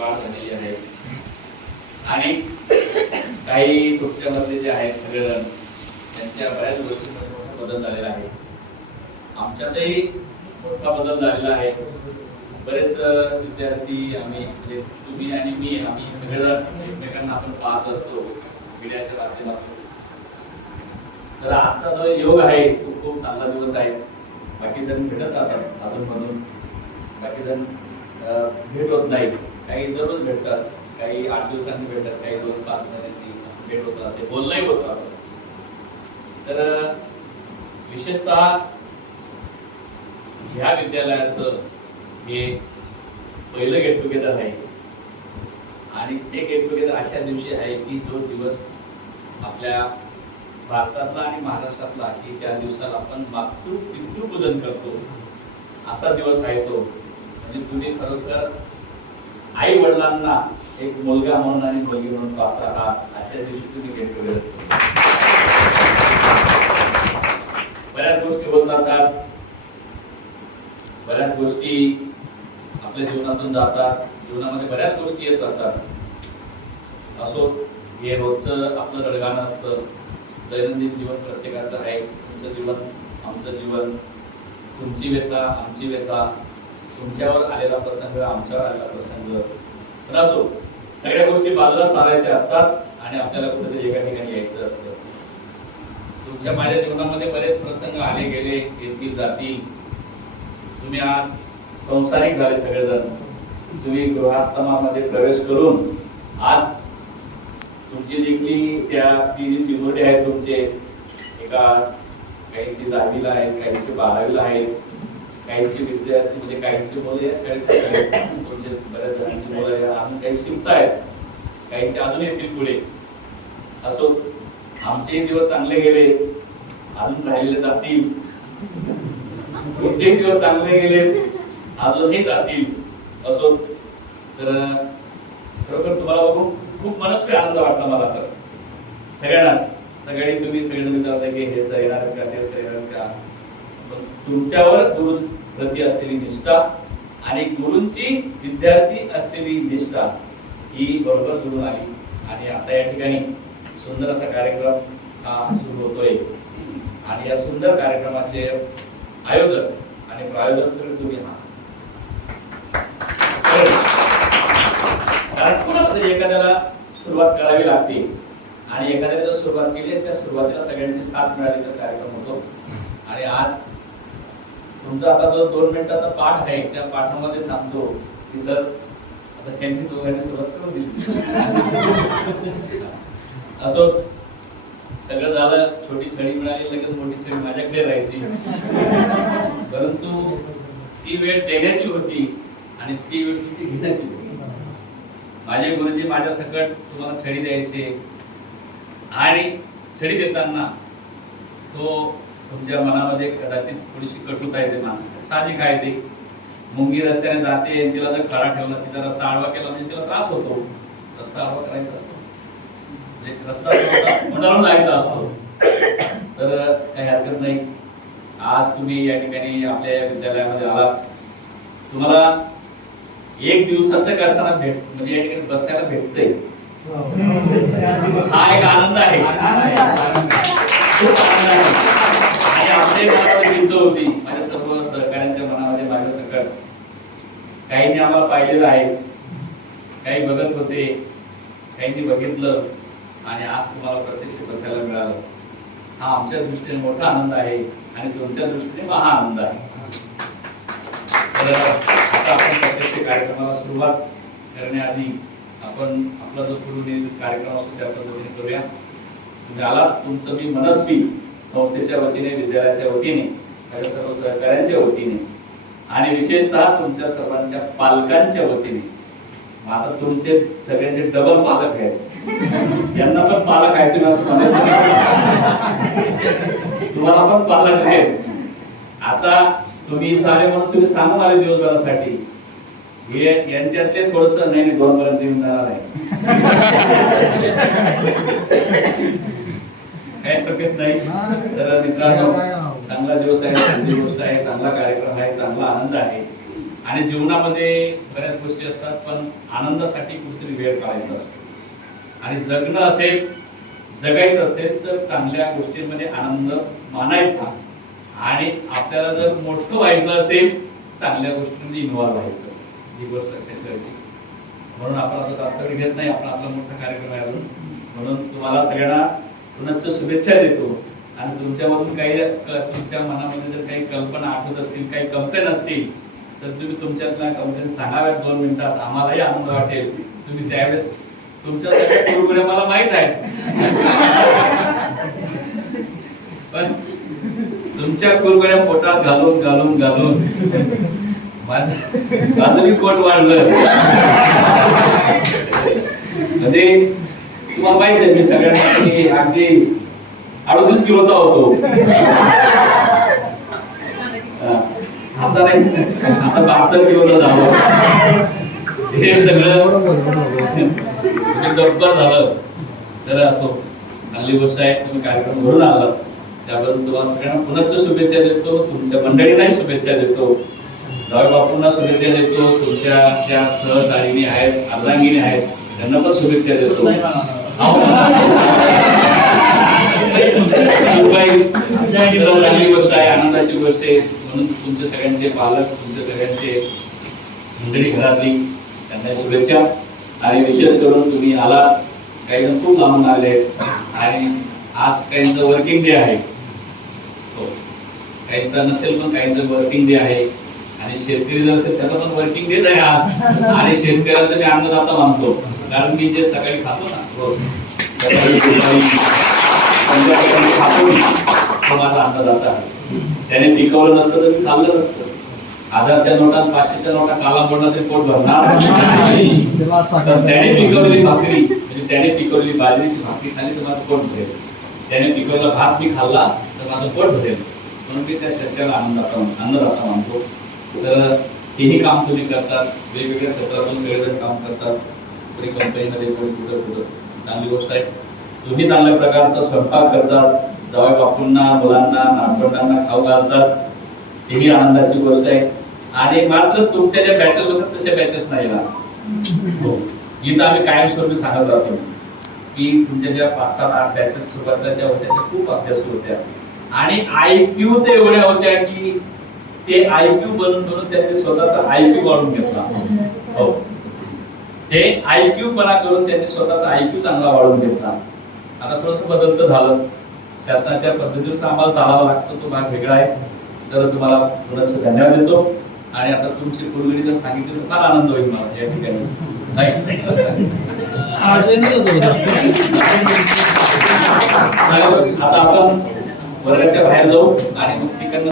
वाढ झालेली आहे आणि काही तुमच्यामधले जे आहेत सगळेजण त्यांच्या बऱ्याच गोष्टींमध्ये मोठा बदल झालेला आहे. आमच्यातही मोठा बदल झालेला आहे. बरेच विद्यार्थी आम्ही म्हणजे तुम्ही आणि मी आम्ही सगळेजण एकमेकांना आपण पाहत असतो मीडियाच्या माध्यमातून. तर आजचा जो योग आहे तो खूप चांगला दिवस आहे. बाकी जण भेटत राहतात अधूनमधून, बाकी जण भेट होत नाही. काही दररोज भेटतात, काही 8 दिवसांनी भेटतात, काही 2-5 महिन्यांनी असं भेट होत राहते, बोलणंही होत राहतं. तर विशेषतः ह्या विद्यालयाचं हे पहिलं गेट टुगेदर आहे आणि ते गेट टुगेदर अशा दिवशी आहे की जो दिवस आपल्या भारतातला आणि महाराष्ट्रातला की त्या दिवसाला आपण पितृपूजन करतो असा दिवस आहे तो. म्हणजे तुम्ही खरोखर आई वडिलांना एक मुलगा म्हणून आणि मुलगी म्हणून पाहत आहात अशा दिवशी तुम्ही गेट टुगेदर करतो. बऱ्याच गोष्टी होत राहतात, बऱ्याच गोष्टी आपल्या जीवनातून जातात, जीवनामध्ये बऱ्याच गोष्टी येत राहतात. असो हे रोजचं आपलं रडगाणं असतं, दैनंदिन जीवन प्रत्येकाचं आहे. तुमचं जीवन आमचं जीवन, तुमची व्यथा आमची व्यथा, तुमच्यावर आलेला प्रसंग आमच्यावर आलेला प्रसंग. तर असो सगळ्या गोष्टी बाजूला सारायच्या असतात आणि आपल्याला कुठेतरी एका ठिकाणी यायचं असतं. तुमच्या माझ्या जीवनामध्ये बरेच प्रसंग आले गेले, येतील जातील. तुम्ही आज संसारिक झाले सगळेजण, तुम्ही गृहाश्रमामध्ये प्रवेश करून आज तुमची देखील त्या 3 चिमुरडे आहेत तुमचे, एका काहींची 10वीला आहेत, काहींची 12वीला आहेत, काहींची विद्यार्थी म्हणजे काहींची मुलं या शाळेत तुमचे बऱ्याच जणांची मुलं अजून काही शिकतायत, काहींचे अजून येतील पुढे. असो आमचेही दिवस चांगले गेले, अजून राहिलेले जातील. तुमचेही दिवस चांगले गेले, अजूनही जातील. असो तर खरोखर तुम्हाला बघून खूप मनस्वी आनंद वाटला मला. तर सगळ्यांनाच सगळी तुम्ही सगळेजण विचारता की हे सर येणार का, ते सर येणार का. पण तुमच्यावर गुरु प्रती असलेली निष्ठा आणि गुरूंची विद्यार्थी असलेली निष्ठा ही बरोबर जुळून आली आणि आता या ठिकाणी सुंदर असा कार्यक्रम हा सुरू होतोय आणि या सुंदर कार्यक्रमाचे आयोजक आणि प्रायोजक सगळे तुम्ही आहात. कारण कुणाला तरी एखाद्याला सुरुवात करावी लागते आणि एखाद्याने जर सुरुवात केली त्या सुरुवातीला सगळ्यांची साथ मिळाली तर कार्यक्रम होतो. आणि आज तुमचा आता जो 2 मिनिटाचा पाठ आहे त्या पाठामध्ये सांगतो की सर आता त्यांनी दोघांनी सुरुवात करून दिली. असो सगळं झालं, छोटी छडी मिळाली, लगेच मोठी छडी माझ्याकडे राहायची. परंतु ती वेळ देण्याची होती आणि ती वेळ तुमची घेण्याची होती. माझे गुरुजी माझ्या सकट तुम्हाला छडी द्यायचे आणि छडी देताना तो तुमच्या मनामध्ये कदाचित थोडीशी कटुता येते. माणसाला साहजिक आहे ते. मुंगी रस्त्याने जाते, तिला जर खडा ठेवला, तिचा रस्ता आडवा केला म्हणजे तिला त्रास होतो. रस्ता आडवा करायचा असतो, म्हणजे रस्ता मंडाळून जायचा असतो. तर काही हरकत नाही. आज तुम्ही या ठिकाणी आपल्या विद्यालयामध्ये आलात. तुम्हाला 1 दिवसाचं कसं भेट म्हणजे या ठिकाणी बसायला भेटतंय, हा एक आनंद आहे. आणि आमच्या मनामध्ये जिद्द होती, माझ्या सर्व सहकाऱ्यांच्या मनामध्ये माझ्या सकट. काहींनी आम्हाला पाहिलेलं आहे, काही बघत होते, काहींनी बघितलं आणि आज तुम्हाला प्रत्यक्ष बसायला मिळालं. हा आमच्या दृष्टीने मोठा आनंद आहे आणि तुमच्या दृष्टीने महा आनंद आहे. तर आता आपण प्रत्यक्ष कार्यक्रमाला सुरुवात करण्याआधी आपण आपला जो पूर्व कार्यक्रम असतो त्या पद्धतीने करूया. तुम्ही आलात, तुमचं मी मनस्वी संस्थेच्या वतीने, विद्यालयाच्या वतीने, माझ्या सर्व सहकाऱ्यांच्या वतीने आणि विशेषतः तुमच्या सर्वांच्या पालकांच्या वतीने. आता तुमचे सगळ्यांचे डबल पालक आहेत, यांना पण पालक आहे तुम्ही असं म्हणायचं नाही. तुम्हाला पण पालक आहेत. आता तुम्ही इथं आले म्हणून तुम्ही सांगून आले दिवसभरासाठी. हे यांच्यातले थोडस नाही 2 पर्यंत येऊन जाणार आहे. काही प्रगत नाही. तर मित्रांनो चांगला दिवस आहे, चांगली गोष्ट आहे, चांगला कार्यक्रम आहे, चांगला आनंद आहे आणि जीवनामध्ये बऱ्याच गोष्टी असतात, पण आनंदासाठी कुठेतरी वेळ काढायचा असतो. आणि जगणं असेल, जगायचं असेल तर चांगल्या गोष्टींमध्ये आनंद मानायचा. आणि आपल्याला जर मोठं व्हायचं असेल, चांगल्या गोष्टींमध्ये इन्व्हॉल्व व्हायचं, ही गोष्ट लक्षात ठेवायची. म्हणून आपण आता जास्त वेळ घेत नाही, आपण आपला मोठा कार्यक्रम आहे अजून. म्हणून तुम्हाला सगळ्यांना पुनश्च शुभेच्छा देतो. आणि तुमच्यामधून काही तुमच्या मनामध्ये जर काही कल्पना आठवत असतील, काही कंप्लेन असतील, तर तुम्ही तुमच्यातल्या कंप्लेन सांगाव्यात 2 मिनिटात. आम्हालाही आनंद वाटेल. तुम्ही त्यावेळेस तुमच्या सगळ्या कुरकुऱ्या मला माहित आहे, पण तुमच्या कुरकुऱ्या पोटात घालून घालून घालून माझं पोट वाढलं. म्हणजे तुम्हाला माहित आहे, मी सगळ्यांना अगदी 38 किलोचा होतो. आता नाही, आता 72 किलोचा झालो. हे सगळं डब्बर झालं. तर असो, चांगली गोष्ट आहे. तुम्ही कार्यक्रम घडून आलात, त्याबद्दल तुम्हाला सगळ्यांना पुनश्च शुभेच्छा देतो. तुमच्या मंडळींनाही शुभेच्छा देतो. जावई बापूंना शुभेच्छा देतो. तुमच्या ज्या सहचारिणी आहेत, अर्धांगिनी आहेत, त्यांना पण शुभेच्छा देतो. चांगली गोष्ट आहे, आनंदाची गोष्ट आहे. म्हणून तुमच्या सगळ्यांचे पालक, तुमच्या सगळ्यांचे मंडळी घरातली, त्यांना शुभेच्छा. आणि विशेष करून तुम्ही आलात, काही जण खूप लांबून आले. आणि आज काहींचं वर्किंग डे आहे, हो, काहींचा नसेल पण काहींचं वर्किंग डे आहे. आणि शेतकरी जर असेल त्याचा पण वर्किंग डेच आहे आज. आणि शेतकऱ्यांचा मी अन्नदाता मानतो, कारण मी जे सकाळी खातो ना रोज, तो माझा अन्नदाता आहे. त्याने पिकवलं नसतं तर मी खाल्लं नसतं. 1000च्या नोटा, 500च्या नोटा काला पडला तरी पोट भरणार नाही. तर त्याने पिकवलेली भाकरी, म्हणजे त्याने पिकवलेली बाजरीची भाकरी खाली तर माझं पोट भरेल. त्याने पिकवलेला भात मी खाल्ला तर माझं पोट भरेल. म्हणून मी त्या शेतकऱ्याला अन्नदाता मानतो. तर हेही काम तुम्ही करतात, वेगवेगळ्या क्षेत्रातून सगळेजण काम करतात, कोणी कंपनीमध्ये, कोणी कुठं कुठं. चांगली गोष्ट आहे. तुम्ही चांगल्या प्रकारचा स्वयंपाक करतात, जावई बापूंना, मुलांना, नातवंडांना खाऊ घालतात, हेही आनंदाची गोष्ट आहे. आणि मात्र तुमच्या ज्या बॅचेस होतात तशा बॅचेस नाही ना. हो, इथं आम्ही कायमस्वरूपी सांगत राहतो की तुमच्या ज्या 5-7-8 बॅचेस सुरुवातीला ज्या होत्या त्या खूप अभ्यासू होत्या. आणि IQ ते एवढ्या होत्या की ते IQ बनून त्यांनी स्वतःचा IQ वाढवून घेतला. हो, ते IQ पणा करून त्यांनी स्वतःचा IQ चांगला वाढवून घेतला. आता थोडंसं बदलतं झालं, शासनाच्या पद्धतीनुसार आम्हाला चालावा लागतो, तो भाग वेगळा आहे. तर तुम्हाला पुनश्च धन्यवाद देतो. आणि आता तुमची कुलगुरी जर सांगितली तर फार आनंद होईल मला या ठिकाणी. आता आपण वर्गाच्या बाहेर जाऊ आणि मग तिकडनं